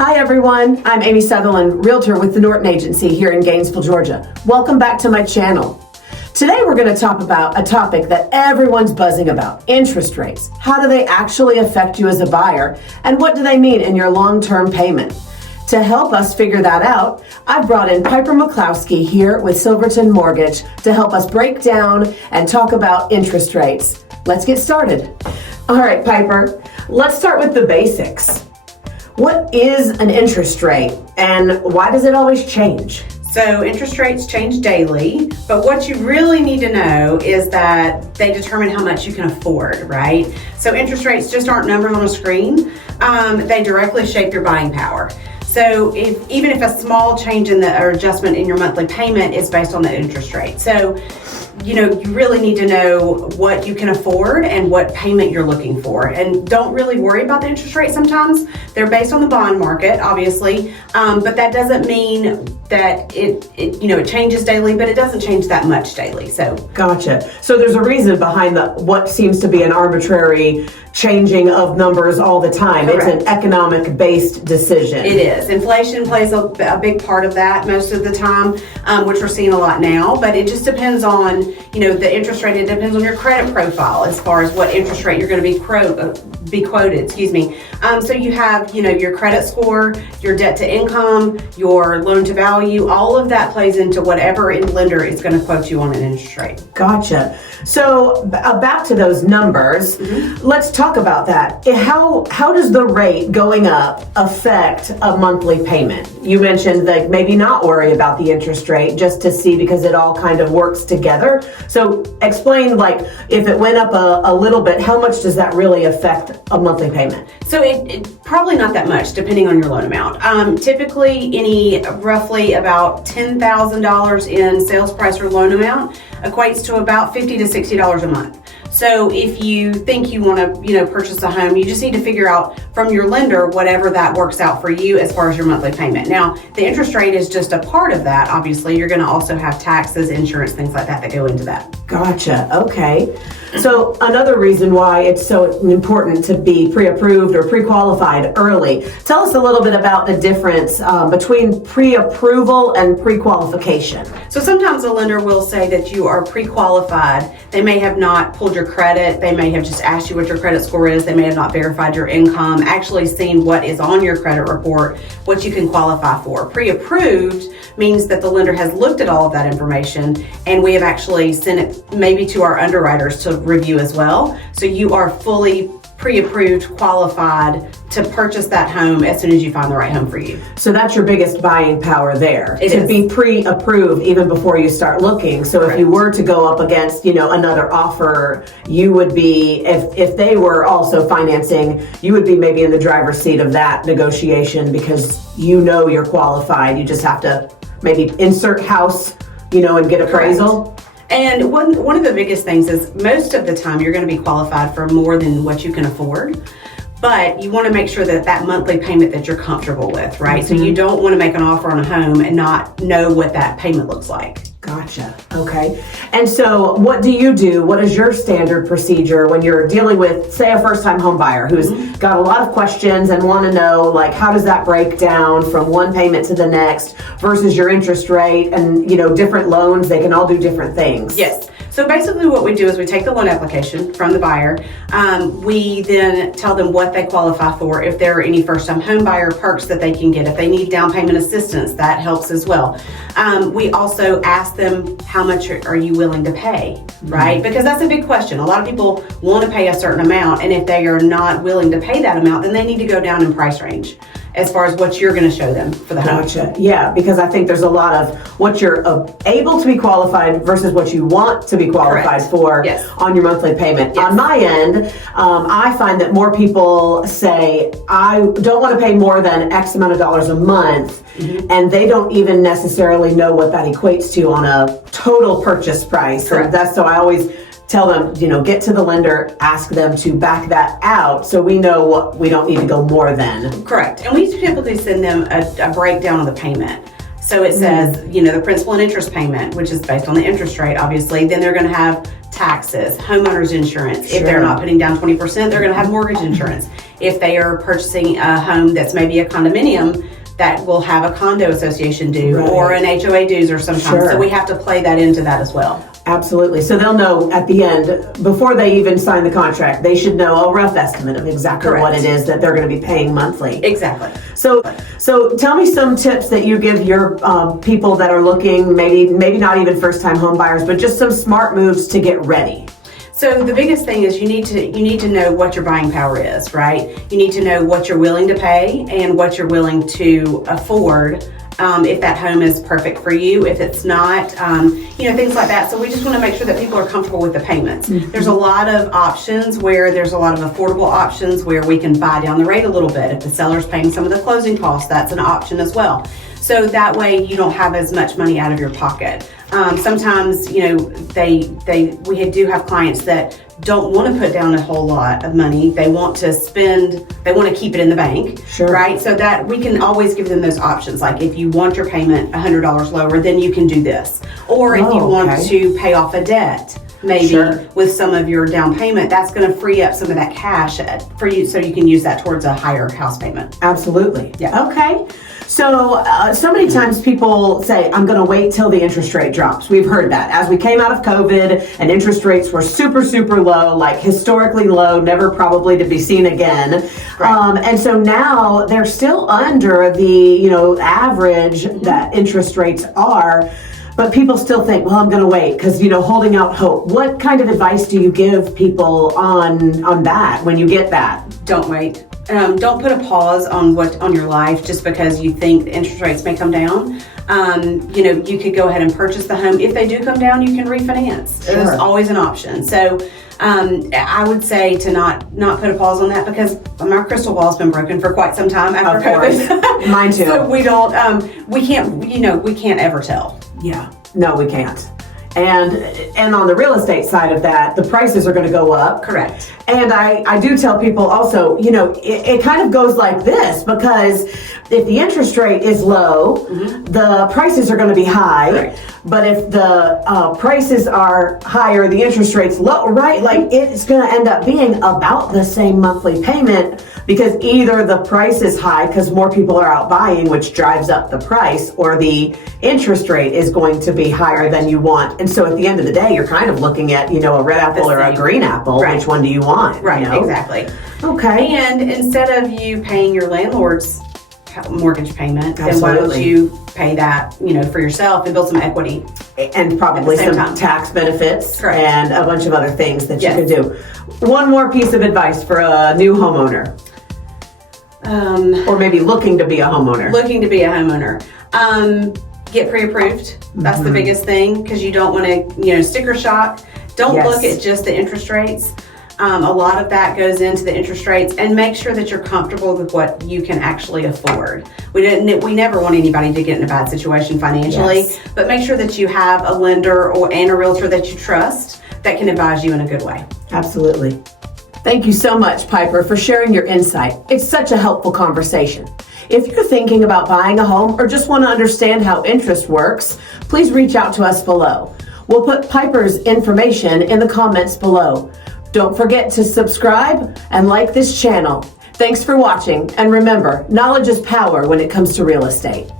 Hi everyone, I'm Amy Sutherland, realtor with the Norton Agency here in Gainesville, Georgia. Welcome back to my channel. Today we're going to talk about a topic that everyone's buzzing about, interest rates. How do they actually affect you as a buyer, and what do they mean in your long-term payment? To help us figure that out, I've brought in Pyper Macloskie here with Silverton Mortgage to help us break down and talk about interest rates. Let's get started. All right, Pyper, let's start with the basics. What is an interest rate and why does it always change? So interest rates change daily, but what you really need to know is that they determine how much you can afford, right? So interest rates just aren't numbers on a screen. They directly shape your buying power. So even if a small change in or adjustment in your monthly payment is based on the interest rate. So, you really need to know what you can afford and what payment you're looking for. And don't really worry about the interest rate sometimes. They're based on the bond market, obviously, but that doesn't mean that it changes daily, but it doesn't change that much daily. So gotcha. So there's a reason behind what seems to be an arbitrary changing of numbers all the time. Correct. It's an economic-based decision. It is. Inflation plays a big part of that most of the time, which we're seeing a lot now, but it just depends on, the interest rate. It depends on your credit profile as far as what interest rate you're going to be quoted, So you have, your credit score, your debt to income, your loan to value, all of that plays into whatever lender is going to quote you on an interest rate. Gotcha. So back to those numbers, Let's talk about that. How does the rate going up affect a monthly payment? You mentioned that maybe not worry about the interest rate just to see because it all kind of works together. So explain, if it went up a little bit, how much does that really affect a monthly payment? So it probably not that much depending on your loan amount. Typically roughly about $10,000 in sales price or loan amount equates to about $50 to $60 a month. So if you think you want to, purchase a home, you just need to figure out from your lender whatever that works out for you as far as your monthly payment. Now, the interest rate is just a part of that. Obviously, you're going to also have taxes, insurance, things like that go into that. Gotcha. Okay. So another reason why it's so important to be pre-approved or pre-qualified early. Tell us a little bit about the difference between pre-approval and pre-qualification. So sometimes a lender will say that you are pre-qualified. They may have not pulled your credit. They may have just asked you what your credit score is. They may have not verified your income, actually seen what is on your credit report, what you can qualify for. Pre-approved means that the lender has looked at all of that information and we have actually sent it maybe to our underwriters to review as well. So you are fully pre-approved, qualified to purchase that home as soon as you find the right home for you. So that's your biggest buying power there. It to is. Be pre-approved even before you start looking. So Correct. If you were to go up against, another offer, you would be, if they were also financing, you would be maybe in the driver's seat of that negotiation because you're qualified. You just have to maybe insert house, and get appraisal. Correct. And one of the biggest things is most of the time you're going to be qualified for more than what you can afford. But you want to make sure that monthly payment that you're comfortable with, right? So you don't want to make an offer on a home and not know what that payment looks like. Gotcha. Okay. And so what do you do? What is your standard procedure when you're dealing with, say, a first-time home buyer who's got a lot of questions and want to know, how does that break down from one payment to the next versus your interest rate and, different loans, they can all do different things. Yes. So basically what we do is we take the loan application from the buyer. We then tell them what they qualify for. If there are any first-time home buyer perks that they can get, if they need down payment assistance, that helps as well. We also ask them, how much are you willing to pay, right? Because that's a big question. A lot of people want to pay a certain amount, and if they are not willing to pay that amount, then they need to go down in price range as far as what you're going to show them for the home. Gotcha. Yeah, because I think there's a lot of what you're able to be qualified versus what you want to be qualified Correct. for Yes. on your monthly payment. Yes. On my end, I find that more people say, I don't want to pay more than X amount of dollars a month, and they don't even necessarily know what that equates to on a total purchase price. Correct. And so I always tell them, get to the lender, ask them to back that out so we know what we don't need to go more than. Correct. And we typically send them a breakdown of the payment. So it says, the principal and interest payment, which is based on the interest rate, obviously. Then they're going to have taxes, homeowners insurance. Sure. If they're not putting down 20%, they're going to have mortgage insurance. If they are purchasing a home that's maybe a condominium, that will have a condo association due Right. or an HOA dues or sometimes. Sure. So we have to play that into that as well. Absolutely. So they'll know at the end, before they even sign the contract, they should know a rough estimate of exactly what Correct. it is that they're going to be paying monthly. Exactly. So tell me some tips that you give your people that are looking, maybe not even first-time home buyers, but just some smart moves to get ready. So the biggest thing is you need to know what your buying power is, right? You need to know what you're willing to pay and what you're willing to afford. If that home is perfect for you, if it's not, things like that. So we just want to make sure that people are comfortable with the payments. Mm-hmm. There's a lot of options where there's a lot of affordable options where we can buy down the rate a little bit. If the seller's paying some of the closing costs, that's an option as well. So that way you don't have as much money out of your pocket. Sometimes, we do have clients that don't want to put down a whole lot of money. They want to keep it in the bank, sure. Right? So that we can always give them those options. Like if you want your payment $100 lower, then you can do this. Or if you want to pay off a debt, maybe sure. with some of your down payment, that's going to free up some of that cash for you so you can use that towards a higher house payment. Absolutely. Yeah. Okay. So many times people say, I'm going to wait till the interest rate drops. We've heard that. As we came out of COVID and interest rates were super, super low, like historically low, never probably to be seen again. Right. And so now they're still under the, average that interest rates are. But people still think, well, I'm going to wait because, holding out hope. What kind of advice do you give people on that when you get that? Don't wait. Don't put a pause on your life just because you think the interest rates may come down. You could go ahead and purchase the home. If they do come down, you can refinance. Sure. There's always an option. So I would say to not put a pause on that because my crystal ball's been broken for quite some time after COVID. Mine too. So we can't ever tell. Yeah. No, we can't. And on the real estate side of that, the prices are going to go up. Correct. And I do tell people also, it kind of goes like this because if the interest rate is low, mm-hmm. the prices are going to be high. Right. But if the prices are higher, the interest rate's low, right? Like it's going to end up being about the same monthly payment because either the price is high because more people are out buying, which drives up the price, or the interest rate is going to be higher than you want. And so at the end of the day, you're kind of looking at, a red apple or a green apple. Right. Which one do you want? Right, exactly. Okay. And instead of you paying your landlord's mortgage payment, Absolutely. then why don't you pay that, for yourself and build some equity. And probably some tax benefits. Correct. And a bunch of other things that you can do. One more piece of advice for a new homeowner. Or maybe looking to be a homeowner. Get pre-approved. That's mm-hmm. the biggest thing because you don't want to, sticker shock. Don't Yes. look at just the interest rates. A lot of that goes into the interest rates, and make sure that you're comfortable with what you can actually afford. We never want anybody to get in a bad situation financially, Yes. but make sure that you have a lender and a realtor that you trust that can advise you in a good way. Absolutely. Thank you so much, Pyper, for sharing your insight. It's such a helpful conversation. If you're thinking about buying a home or just want to understand how interest works, please reach out to us below. We'll put Pyper's information in the comments below. Don't forget to subscribe and like this channel. Thanks for watching, and remember, knowledge is power when it comes to real estate.